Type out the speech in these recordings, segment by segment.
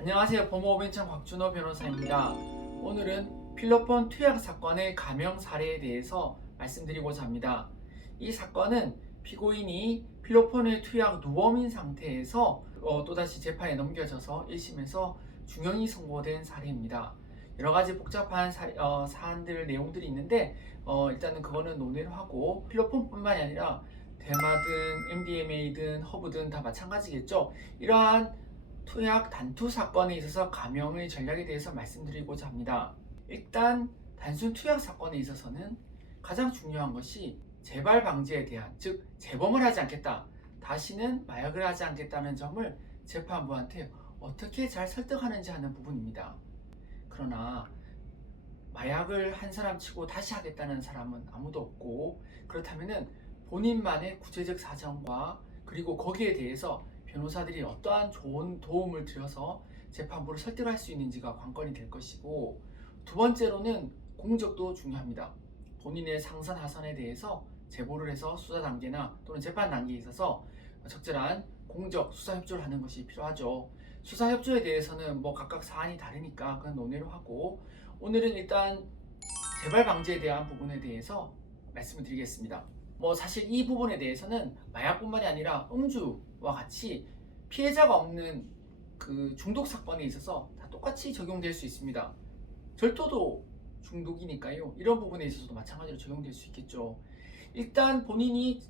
안녕하세요. 법무법인청 곽준호 변호사입니다. 오늘은 필로폰 투약 사건의 감형 사례에 대해서 말씀드리고자 합니다. 이 사건은 피고인이 필로폰의 투약 누범인 상태에서 또다시 재판에 넘겨져서 1심에서 중형이 선고된 사례입니다. 여러 가지 복잡한 사안들 내용들이 있는데 일단은 그거는 논의를 하고, 필로폰뿐만이 아니라 대마든 MDMA든 허브든 다 마찬가지겠죠. 이러한 투약 단투 사건에 있어서 감형의 전략에 대해서 말씀드리고자 합니다. 일단 단순 투약 사건에 있어서는 가장 중요한 것이 재발 방지에 대한, 즉 재범을 하지 않겠다, 다시는 마약을 하지 않겠다는 점을 재판부한테 어떻게 잘 설득하는지 하는 부분입니다. 그러나 마약을 한 사람 치고 다시 하겠다는 사람은 아무도 없고, 그렇다면 본인만의 구체적 사정과 그리고 거기에 대해서 변호사들이 어떠한 좋은 도움을 들여서 재판부를 설득할 수 있는지가 관건이 될 것이고, 두 번째로는 공적도 중요합니다. 본인의 상선 하선에 대해서 제보를 해서 수사 단계나 또는 재판 단계에 있어서 적절한 공적 수사 협조를 하는 것이 필요하죠. 수사 협조에 대해서는 각각 사안이 다르니까 그건 논의로 하고, 오늘은 일단 재발 방지에 대한 부분에 대해서 말씀을 드리겠습니다. 사실 이 부분에 대해서는 마약뿐만이 아니라 음주와 같이 피해자가 없는 그 중독 사건에 있어서 다 똑같이 적용될 수 있습니다. 절도도 중독이니까요. 이런 부분에 있어서도 마찬가지로 적용될 수 있겠죠. 일단 본인이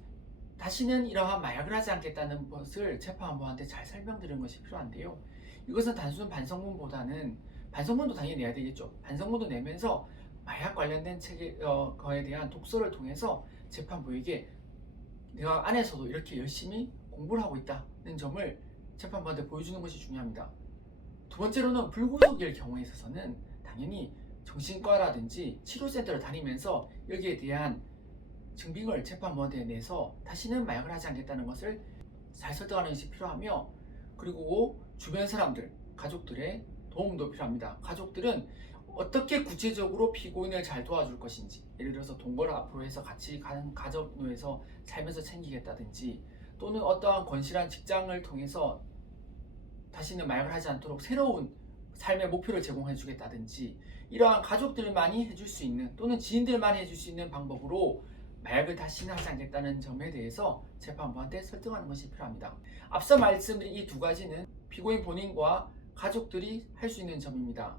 다시는 이러한 마약을 하지 않겠다는 것을 재판부한테 잘 설명드리는 것이 필요한데요. 이것은 단순 반성문보다는, 반성문도 당연히 내야 되겠죠. 반성문도 내면서 마약 관련된 거에 대한 독서를 통해서 재판부에게 내가 안에서도 이렇게 열심히 공부를 하고 있다는 점을 재판부한테 보여주는 것이 중요합니다. 두 번째로는 불구속일 경우에 있어서는 당연히 정신과라든지 치료센터를 다니면서 여기에 대한 증빙을 재판부한테 내서 다시는 마약을 하지 않겠다는 것을 잘 설득하는 것이 필요하며, 그리고 주변 사람들, 가족들의 도움도 필요합니다. 가족들은 어떻게 구체적으로 피고인을 잘 도와줄 것인지, 예를 들어서 동거를 앞으로 해서 같이 가는 가정에서 살면서 챙기겠다든지, 또는 어떠한 건실한 직장을 통해서 다시는 마약을 하지 않도록 새로운 삶의 목표를 제공해 주겠다든지, 이러한 가족들만이 해줄 수 있는 또는 지인들만이 해줄 수 있는 방법으로 마약을 다시는 하지 않겠다는 점에 대해서 재판부한테 설득하는 것이 필요합니다. 앞서 말씀드린 이 두 가지는 피고인 본인과 가족들이 할 수 있는 점입니다.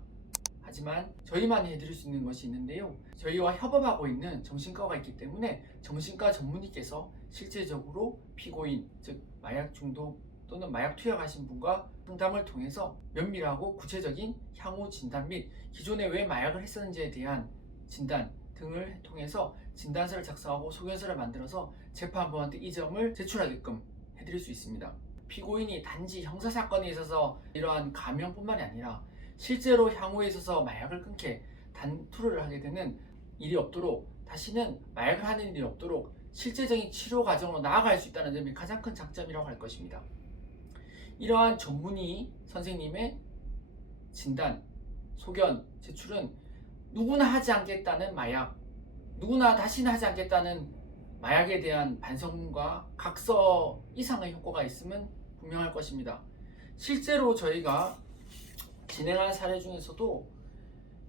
하지만 저희만이 해드릴 수 있는 것이 있는데요. 저희와 협업하고 있는 정신과가 있기 때문에 정신과 전문의께서 실제적으로 피고인, 즉 마약 중독 또는 마약 투약하신 분과 상담을 통해서 면밀하고 구체적인 향후 진단 및 기존에 왜 마약을 했었는지에 대한 진단 등을 통해서 진단서를 작성하고 소견서를 만들어서 재판부한테 이 점을 제출하게끔 해드릴 수 있습니다. 피고인이 단지 형사사건에 있어서 이러한 감형뿐만이 아니라 실제로 향후에 있어서 마약을 끊게 단투를 하게 되는 일이 없도록, 다시는 마약을 하는 일이 없도록 실제적인 치료 과정으로 나아갈 수 있다는 점이 가장 큰 장점이라고 할 것입니다. 이러한 전문의 선생님의 진단, 소견, 제출은 누구나 하지 않겠다는 마약, 누구나 다시는 하지 않겠다는 마약에 대한 반성문과 각서 이상의 효과가 있으면 분명할 것입니다. 실제로 저희가 진행한 사례 중에서도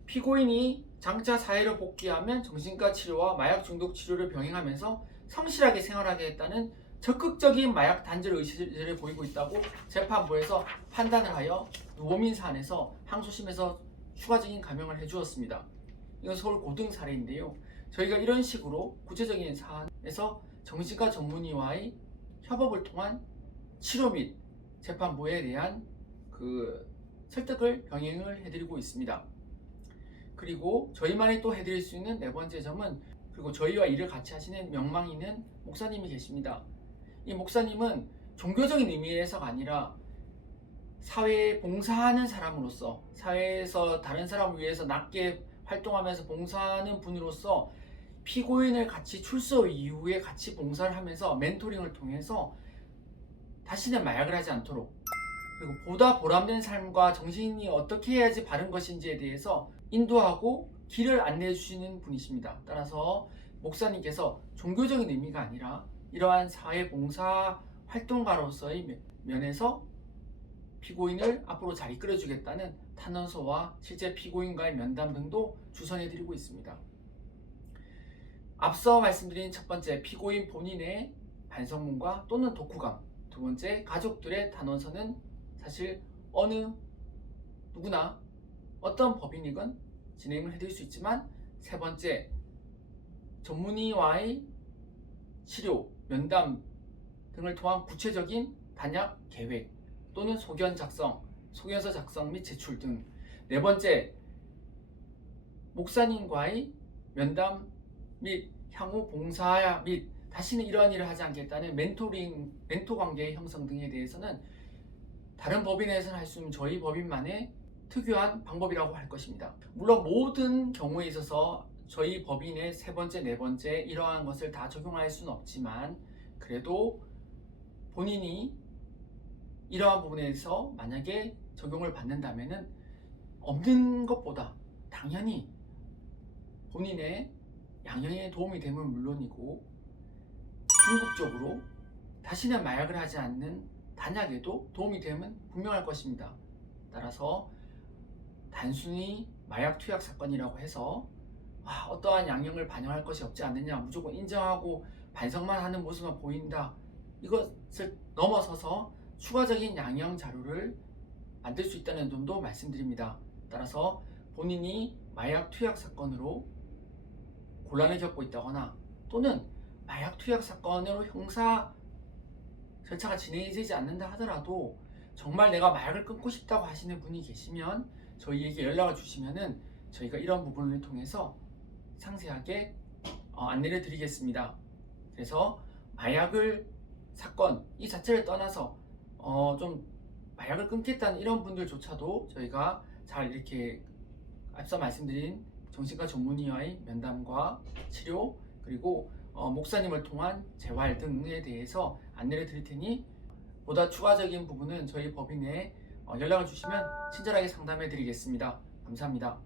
피고인이 장차 사회로 복귀하면 정신과 치료와 마약 중독 치료를 병행하면서 성실하게 생활하겠다는 적극적인 마약 단절 의지를 보이고 있다고 재판부에서 판단을 하여 누범인 사안에서 항소심에서 추가적인 감형을 해주었습니다. 이건 서울 고등 사례인데요. 저희가 이런 식으로 구체적인 사안에서 정신과 전문의와의 협업을 통한 치료 및 재판부에 대한 설득을 병행을 해드리고 있습니다. 그리고 저희만이 또 해드릴 수 있는 네 번째 점은, 그리고 저희와 일을 같이 하시는 명망 있는 목사님이 계십니다. 이 목사님은 종교적인 의미에서가 아니라 사회에 봉사하는 사람으로서, 사회에서 다른 사람을 위해서 낮게 활동하면서 봉사하는 분으로서 피고인을 같이 출소 이후에 같이 봉사를 하면서 멘토링을 통해서 다시는 마약을 하지 않도록, 그리고 보다 보람된 삶과 정신이 어떻게 해야지 바른 것인지에 대해서 인도하고 길을 안내해 주시는 분이십니다. 따라서 목사님께서 종교적인 의미가 아니라 이러한 사회봉사 활동가로서의 면에서 피고인을 앞으로 잘 이끌어주겠다는 탄원서와 실제 피고인과의 면담 등도 주선해드리고 있습니다. 앞서 말씀드린 첫 번째 피고인 본인의 반성문과 또는 독후감, 두 번째 가족들의 탄원서는 사실 어느 누구나 어떤 법인이건 진행을 해드릴 수 있지만, 세 번째 전문의와의 치료, 면담 등을 통한 구체적인 단약 계획 또는 소견서 작성 및 제출 등, 네 번째 목사님과의 면담 및 향후 봉사 및 다시는 이러한 일을 하지 않겠다는 멘토 관계의 형성 등에 대해서는 다른 법인에서는 할 수 없는 저희 법인만의 특유한 방법이라고 할 것입니다. 물론 모든 경우에 있어서 저희 법인의 세 번째, 네 번째 이러한 것을 다 적용할 수는 없지만, 그래도 본인이 이러한 부분에서 만약에 적용을 받는다면은 없는 것보다 당연히 본인의 양형에 도움이 되면 물론이고, 궁극적으로 다시는 마약을 하지 않는 단약에도 도움이 되면 분명할 것입니다. 따라서 단순히 마약 투약 사건이라고 해서 어떠한 양형을 반영할 것이 없지 않느냐, 무조건 인정하고 반성만 하는 모습만 보인다, 이것을 넘어서서 추가적인 양형 자료를 만들 수 있다는 점도 말씀드립니다. 따라서 본인이 마약 투약 사건으로 곤란을 겪고 있다거나 또는 마약 투약 사건으로 형사 절차가 진행되지 않는다 하더라도 정말 내가 마약을 끊고 싶다고 하시는 분이 계시면 저희에게 연락을 주시면은 저희가 이런 부분을 통해서 상세하게 안내를 드리겠습니다. 그래서 마약을 사건 이 자체를 떠나서 좀 마약을 끊겠다는 이런 분들조차도 저희가 잘 이렇게 앞서 말씀드린 정신과 전문의와의 면담과 치료, 그리고 목사님을 통한 재활 등에 대해서 안내를 드릴 테니, 보다 추가적인 부분은 저희 법인에 연락을 주시면 친절하게 상담해 드리겠습니다. 감사합니다.